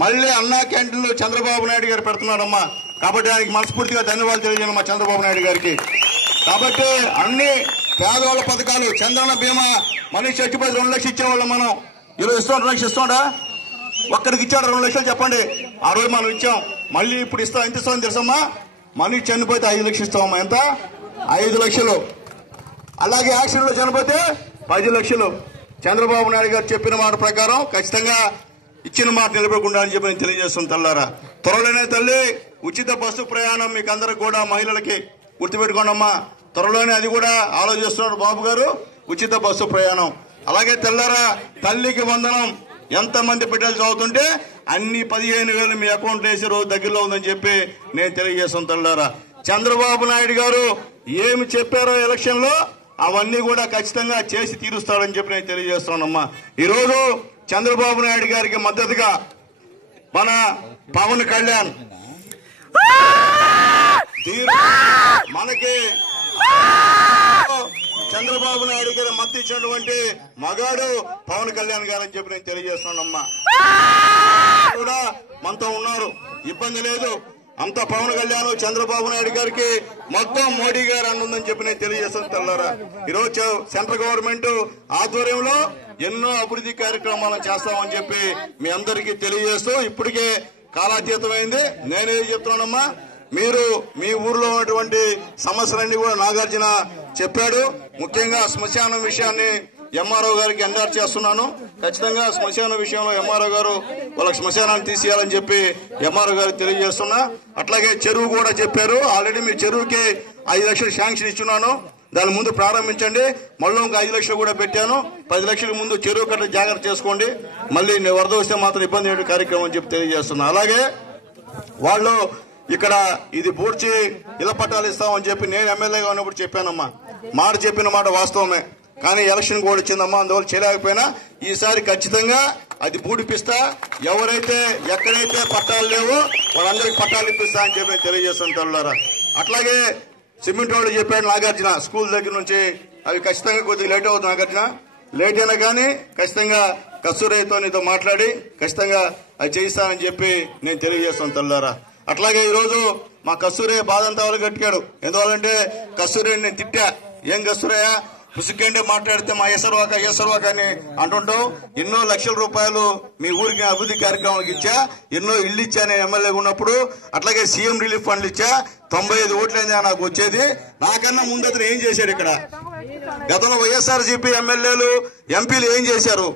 మళ్ళీ అన్నా క్యాంటీన్లు చంద్రబాబు నాయుడు గారు పెడుతున్నారమ్మా. కాబట్టి ఆయనకి మనస్ఫూర్తిగా ధన్యవాదాలు తెలియజేయమ్మా చంద్రబాబు నాయుడు గారికి. కాబట్టి అన్ని పేదవాళ్ళ పథకాలు, చంద్రన్న బీమా, మనిషి చచ్చిపోయి 2 లక్షలు ఇచ్చేవాళ్ళం మనం. ఈరోజు 2 లక్షలు ఇస్తాడా? ఒక్కడికి ఇచ్చాడు 2 లక్షలు చెప్పండి. ఆ రోజు మనం ఇచ్చాం. మళ్ళీ ఇప్పుడు ఇస్తాం. ఎంత ఇస్తామని తెలుసమ్మా? మనిషి చనిపోతే 5 లక్షలు ఇస్తామమ్మా. ఎంత? 5 లక్షలు. అలాగే యాక్సిడెంట్ లో చనిపోతే 10 లక్షలు. చంద్రబాబు నాయుడు గారు చెప్పిన మాట ప్రకారం ఖచ్చితంగా ఇచ్చిన మాట నిలబడకుండా అని చెప్పి నేను తెలియజేస్తాను. తల్లారా, త్వరలోనే తల్లి ఉచిత బస్సు ప్రయాణం మీకు అందరికి కూడా, మహిళలకి గుర్తుపెట్టుకోండమ్మా. త్వరలోనే అది కూడా ఆలోచిస్తున్నాడు బాబు గారు, ఉచిత బస్సు ప్రయాణం. అలాగే తెల్లారా తల్లికి వందనం. ఎంతమంది బిడ్డలు చదువుతుంటే అన్ని 15,000 మీ అకౌంట్ వేసే రోజు దగ్గరలో ఉందని చెప్పి నేను తెలియజేస్తాను. తల్లారా, చంద్రబాబు నాయుడు గారు ఏమి చెప్పారో ఎలక్షన్ లో అవన్నీ కూడా ఖచ్చితంగా చేసి తీరుస్తాడని చెప్పి నేను తెలియజేస్తున్నానమ్మా. ఈరోజు చంద్రబాబు నాయుడు గారికి మద్దతుగా మన పవన్ కళ్యాణ్ మనకి చంద్రబాబు నాయుడు గారు మద్దతు ఇచ్చినటువంటి మగాడు పవన్ కళ్యాణ్ గారు అని చెప్పి నేను తెలియజేస్తున్నానమ్మా. కూడా మనతో ఉన్నారు, ఇబ్బంది లేదు. అంత పవన్ కళ్యాణ్ చంద్రబాబు నాయుడు గారికి మొత్తం మోడీ గారు అన్నుందని చెప్పి నేను తెలియజేస్తాను. తెల్లారా, ఈరోజు సెంట్రల్ గవర్నమెంట్ ఆధ్వర్యంలో ఎన్నో అభివృద్ధి కార్యక్రమాలను చేస్తామని చెప్పి మీ అందరికీ తెలియజేస్తూ, ఇప్పటికే కాలాతీతమైంది. నేనేం చెప్తున్నానమ్మా, మీరు మీ ఊర్లో ఉన్నటువంటి సమస్యలన్నీ కూడా నాగార్జున చెప్పాడు. ముఖ్యంగా శ్మశానం విషయాన్ని ఎంఆర్ఓ గారికి ఎండార్ చేస్తున్నాను. ఖచ్చితంగా శ్మశాన విషయంలో ఎంఆర్ఓ గారు వాళ్ళ శ్మశానాన్ని తీసేయాలని చెప్పి ఎంఆర్ఓ గారికి తెలియజేస్తున్నా. అట్లాగే చెరువు కూడా చెప్పారు. ఆల్రెడీ మీ చెరువుకి 5 లక్షలు శాంక్షన్ ఇస్తున్నాను. దాని ముందు ప్రారంభించండి. మళ్ళీ ఇంకా 5 లక్షలు కూడా పెట్టాను. 10 లక్షల ముందు చెరువు కట్ట జాగ్రత్త చేసుకోండి. మళ్ళీ వరద వస్తే మాత్రం ఇబ్బంది అయ్యే కార్యక్రమం అని చెప్పి తెలియజేస్తున్నా. అలాగే వాళ్ళు ఇక్కడ ఇది పూడ్చి ఇళ్ల పట్టాలు ఇస్తామని చెప్పి నేను ఎమ్మెల్యేగా ఉన్నప్పుడు చెప్పానమ్మా. మాట చెప్పిన మాట వాస్తవమే, కానీ ఎలక్షన్ కూడా వచ్చిందమ్మా. అందువల్ల చేయలేకపోయినా ఈసారి ఖచ్చితంగా అది పూడిపిస్తా. ఎవరైతే ఎక్కడైతే పట్టాలు లేవో వాళ్ళందరికీ పట్టాలు ఇప్పిస్తా అని చెప్పి తెలియజేస్తాను. తల్లారా, అట్లాగే సిమెంట్ వాళ్ళు చెప్పాడు నాగార్జున స్కూల్ దగ్గర నుంచి, అవి ఖచ్చితంగా కొద్దిగా లేట్ అవుతుంది. నాగార్జున లేట్ అయినా కానీ ఖచ్చితంగా కస్తూరితో నీతో మాట్లాడి ఖచ్చితంగా అది చేయిస్తానని చెప్పి నేను తెలియజేస్తాను. తల్లారా, అట్లాగే ఈరోజు మా కస్తూరి బాధంతా వాళ్ళు కట్టాడు. ఎందువల్లంటే కస్తూరి నేను తిట్టా, ఏం కస్తూరయ్య పుసుకంటే మాట్లాడితే మా ఏసర్వాక అని అంటుంటావు. ఎన్నో లక్షల రూపాయలు మీ ఊరికి అభివృద్ధి కార్యక్రమాలకు ఇచ్చా, ఎన్నో ఇల్లు ఇచ్చా నేను ఎమ్మెల్యేగా ఉన్నప్పుడు. అట్లాగే సీఎం రిలీఫ్ ఫండ్లు ఇచ్చా. 95 ఓట్లైంది నాకు వచ్చేది. నాకన్నా ముందు అతను ఏం చేశాడు? ఇక్కడ గతంలో వైఎస్ఆర్సీపీ ఎమ్మెల్యేలు ఎంపీలు ఏం చేశారు?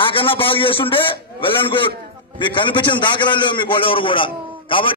నాకన్నా బాగా చేస్తుంటే వెళ్ళనుకో. మీకు కనిపించిన దాఖలాలు లేవు మీకు వాళ్ళెవరు కూడా. కాబట్టి